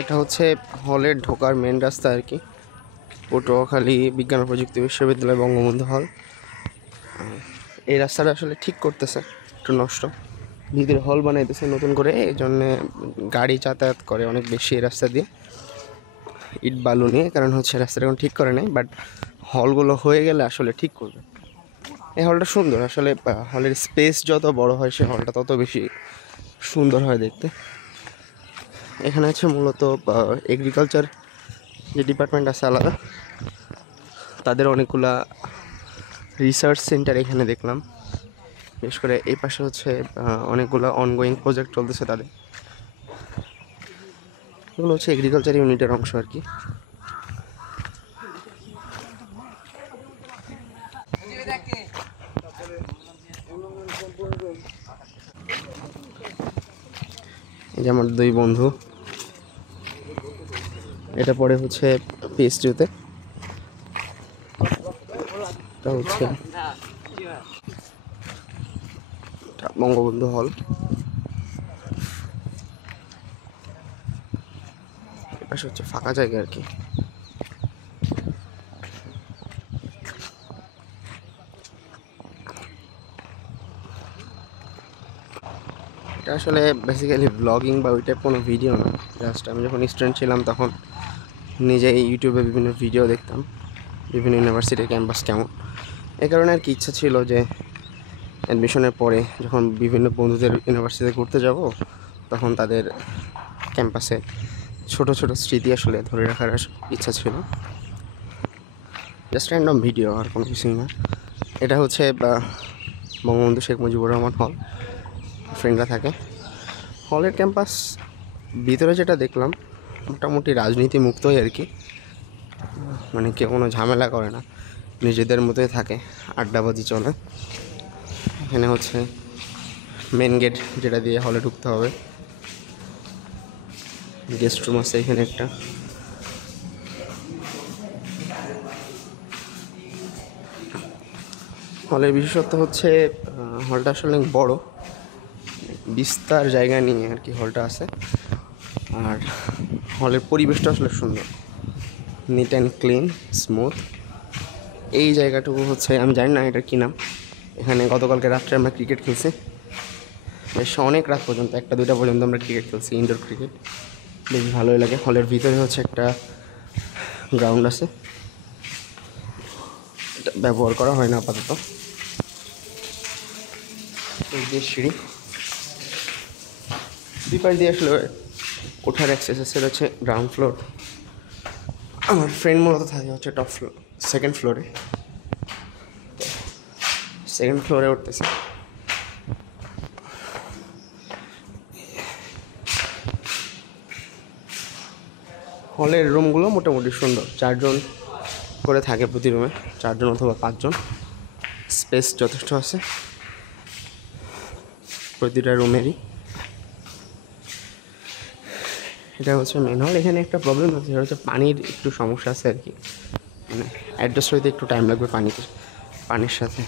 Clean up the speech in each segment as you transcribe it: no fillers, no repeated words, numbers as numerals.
এটা হচ্ছে হলের ঢোকার মেন রাস্তা আর কি, পটুয়াখালী বিজ্ঞান ও প্রযুক্তি বিশ্ববিদ্যালয় বঙ্গবন্ধু হল। এই রাস্তাটা আসলে ঠিক করতেছে, একটু নষ্ট, ভিতরে হল বানাইতেছে নতুন করে, এই জন্যে গাড়ি যাতায়াত করে অনেক বেশি এই রাস্তা দিয়ে ইট বালু নিয়ে, কারণ হচ্ছে রাস্তাটা এখন ঠিক করে নাই, বাট হলগুলো হয়ে গেলে আসলে ঠিক করবে। এই হলটা সুন্দর আসলে, হলের স্পেস যত বড় হয় সে হলটা তত বেশি সুন্দর হয় দেখতে। এখানে আছে মূলত এগ্রিকালচার যে ডিপার্টমেন্ট আছে আলাদা, তাদের অনেকগুলা রিসার্চ সেন্টার এখানে দেখলাম। বিশেষ করে এই পাশে হচ্ছে অনেকগুলো অনগোয়িং প্রজেক্ট চলতেছে তাদের, এগুলো হচ্ছে এগ্রিকালচার ইউনিটের অংশ আর কি। এই যে আমার দুই বন্ধু, এটা পরে হচ্ছে পিএসটিউতে, এটা হচ্ছে বঙ্গবন্ধু হল। এপাশে হচ্ছে ফাঁকা জায়গা আর কি। এটা আসলে বেসিক্যালি ব্লগিং বা ওই টাইপ কোনো ভিডিও না, জাস্ট আমি যখন স্টুডেন্ট ছিলাম তখন নিজে ইউটিউবে বিভিন্ন ভিডিও দেখতাম, বিভিন্ন ইউনিভার্সিটির ক্যাম্পাস কেমন। এই কারণে আর কি ইচ্ছা ছিল যে অ্যাডমিশনের পরে যখন বিভিন্ন বন্ধুদের ইউনিভার্সিটিতে ঘুরতে যাব, তখন তাদের ক্যাম্পাসে ছোট ছোট স্মৃতি আসলে ধরে রাখার ইচ্ছা ছিল। জাস্ট র্যান্ডম ভিডিও, আর কোনো কিছুই না। এটা হচ্ছে বঙ্গবন্ধু শেখ মুজিবুর রহমান হল, ফ্রেন্ডরা থাকে। হলের ক্যাম্পাস ভিতরে যেটা দেখলাম মোটামুটি রাজনীতি মুক্তই আর কি, মানে কেউ কোনো ঝামেলা করে না, নিজেদের মতোই থাকে, আড্ডাবাজি চলে। এখানে হচ্ছে মেন গেট যেটা দিয়ে হলে ঢুকতে হবে, গেস্ট রুম আছে এখানে একটা। হলের বিশেষত্ব হচ্ছে হলটা আসলে অনেক বড়, বিস্তার জায়গা নিয়ে আর কি হলটা আছে। আর হলের পরিবেশটা আসলে সুন্দর, নিট অ্যান্ড ক্লিন, স্মুথ। এই জায়গাটুকু হচ্ছে, আমি জানি না এটার কী নাম, এখানে গতকালকে রাত্রে আমরা ক্রিকেট খেলছি, বেশ অনেক রাত পর্যন্ত, 1টা 2টা পর্যন্ত আমরা ক্রিকেট খেলছি, ইনডোর ক্রিকেট, বেশ ভালোই লাগে। হলের ভিতরে হচ্ছে একটা গ্রাউন্ড আছে, এটা ব্যবহার করা হয় না আপাতত। এই যে সিঁড়ি, দুপাশ দিয়ে আসলে ওঠার অ্যাক্সেস আছে, হচ্ছে গ্রাউন্ড ফ্লোর। আমার ফ্রেন্ড মূলত থাকে হচ্ছে টপ ফ্লোর, সেকেন্ড ফ্লোরে, সেকেন্ড ফ্লোরে উঠতেছে। হলের রুমগুলো মোটামুটি সুন্দর, 4জন করে থাকে প্রতি রুমে, 4জন অথবা 5জন, স্পেস যথেষ্ট আছে প্রতিটা রুমেরই। এটা হচ্ছে মেন হল। এখানে একটা প্রবলেম আছে, সেটা হচ্ছে পানির একটু সমস্যা আছে আর কি, মানে অ্যাডজাস্ট হইতে একটু টাইম লাগবে পানির সাথে।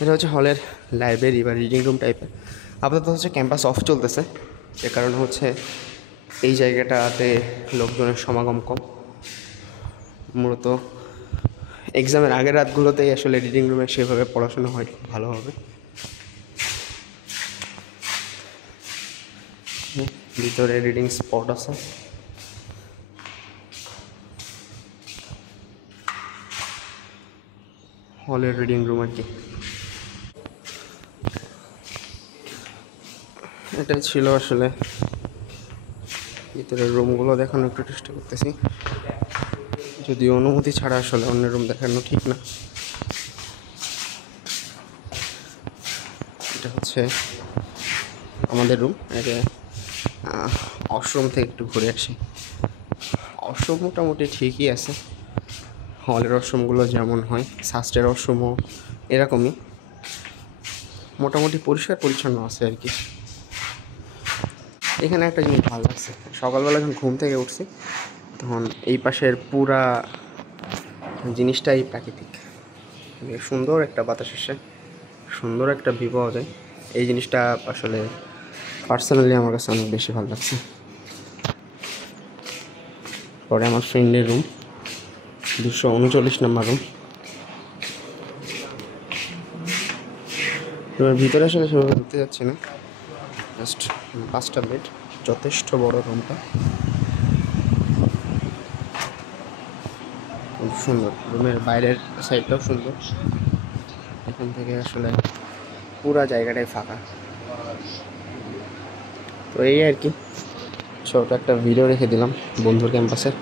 এটা হচ্ছে হলের লাইব্রেরি বা রিডিং রুম টাইপের। আপাতত হচ্ছে ক্যাম্পাস অফ চলতেছে, যে কারণে হচ্ছে এই জায়গাটাতে লোকজনের সমাগম কম। মূলত এক্সামের আগের রাতগুলোতেই আসলে রিডিং রুমে সেভাবে পড়াশোনা হয় ভালোভাবে। ভিতরে রিডিং স্পট আছে। হলের রিডিং রুম আর কি এটাই ছিল আসলে। ভিতরের রুমগুলো দেখানোর একটু চেষ্টা করতেছি, যদি অনুমতি ছাড়া আসলে অন্য রুম দেখানো ঠিক না। এটা হচ্ছে আমাদের রুম। এটা ওয়াশরুম থেকে একটু ঘুরে আসি। ওয়াশরুম মোটামুটি ঠিকই আছে, হলের ওয়াশরুমগুলো যেমন হয়, সাস্টের ওয়াশরুমও এরকমই, মোটামুটি পরিষ্কার পরিচ্ছন্ন আছে আর কি। এখানে একটা জিনিস ভালো লাগছে, সকালবেলা যখন ঘুম থেকে উঠছি তখন এই পাশের পুরা জিনিসটাই প্রাকৃতিক, সুন্দর একটা বাতাস আসে, সুন্দর একটা ভিউ পাওয়া যায়। এই জিনিসটা আসলে পার্সোনালি আমার কাছে অনেক বেশি ভালো লাগছে। পরে আমার ফ্রেন্ডের রুম, 239 নম্বর রুম। রুমের ভিতরে আসলে সেভাবে ঢুকতে যাচ্ছি না, জাস্ট 5টা বেড, যথেষ্ট বড় রুমটা, খুব সুন্দর। রুমের বাইরের সাইডটাও সুন্দর, এখান থেকে আসলে পুরা জায়গাটাই ফাঁকা। তো এই আর কি, ছোট একটা ভিডিও রেখে দিলাম বন্ধুর ক্যাম্পাসের।